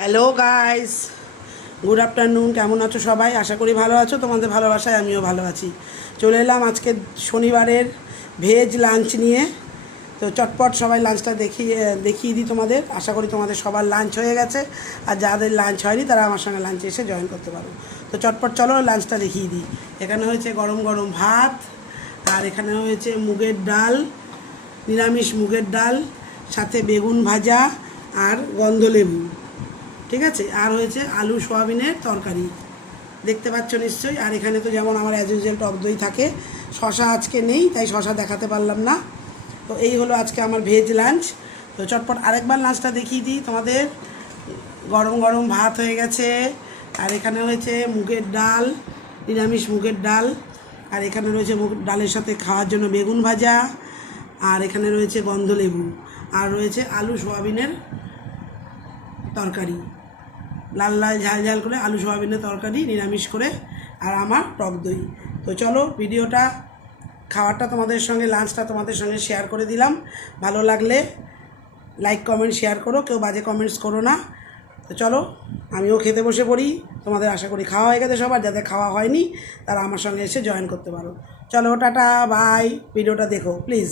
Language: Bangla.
Hello guys, good afternoon. কেমন আছো সবাই? আশা করি ভালো আছো। তোমাদের ভালোবাসায় আমিও ভালো আছি। চলে এলাম আজকে শনিবারের ভেজ লাঞ্চ নিয়ে। তো চটপট সবাই লাঞ্চটা দেখিয়ে দিই তোমাদের। আশা করি তোমাদের সবার লাঞ্চ হয়ে গেছে, আর যাদের লাঞ্চ হয়নি তারা আমার সঙ্গে লাঞ্চে এসে জয়েন করতে পারো। তো চটপট চলো লাঞ্চটা দেখিয়ে দিই। এখানে হয়েছে গরম গরম ভাত, আর এখানে হয়েছে মুগের ডাল, নিরামিষ মুগের ডাল, সাথে বেগুন ভাজা আর গন্ধলেবু। ঠিক আছে, আর হয়েছে আলু সোয়াবিনের তরকারি, দেখতে পাচ্ছ নিশ্চয়ই। আর এখানে তো যেমন আমার অ্যাজ ইউজুয়াল টক দই থাকে। শশা আজকে নেই, তাই শশা দেখাতে পারলাম না। তো এই হলো আজকে আমার ভেজ লাঞ্চ। তো চটপট আরেকবার লাঞ্চটা দেখিয়ে দিই তোমাদের। গরম গরম ভাত হয়ে গেছে, আর এখানে হয়েছে মুগের ডাল, নিরামিষ মুগের ডাল, আর এখানে রয়েছে ডালের সাথে খাওয়ার জন্য বেগুন ভাজা, আর এখানে রয়েছে গন্ধলেবু, আর রয়েছে আলু সোয়াবিনের তরকারি, লাল লাল ঝাল ঝাল করে আলু সোয়াবিনের তরকারি নিরামিষ করে, আর আমার টক দই। তো চলো ভিডিওটা, খাওয়ারটা তোমাদের সঙ্গে, লাঞ্চটা তোমাদের সঙ্গে শেয়ার করে দিলাম। ভালো লাগলে লাইক কমেন্ট শেয়ার করো, কেউ বাজে কমেন্টস করো না। তো চলো আমিও খেতে বসে পড়ি। তোমাদের আশা করি খাওয়া হয়ে গেছে সবার, যাদের খাওয়া হয়নি তারা আমার সঙ্গে এসে জয়েন করতে পারো। চলো টাটা, বাই। ভিডিওটা দেখো প্লিজ।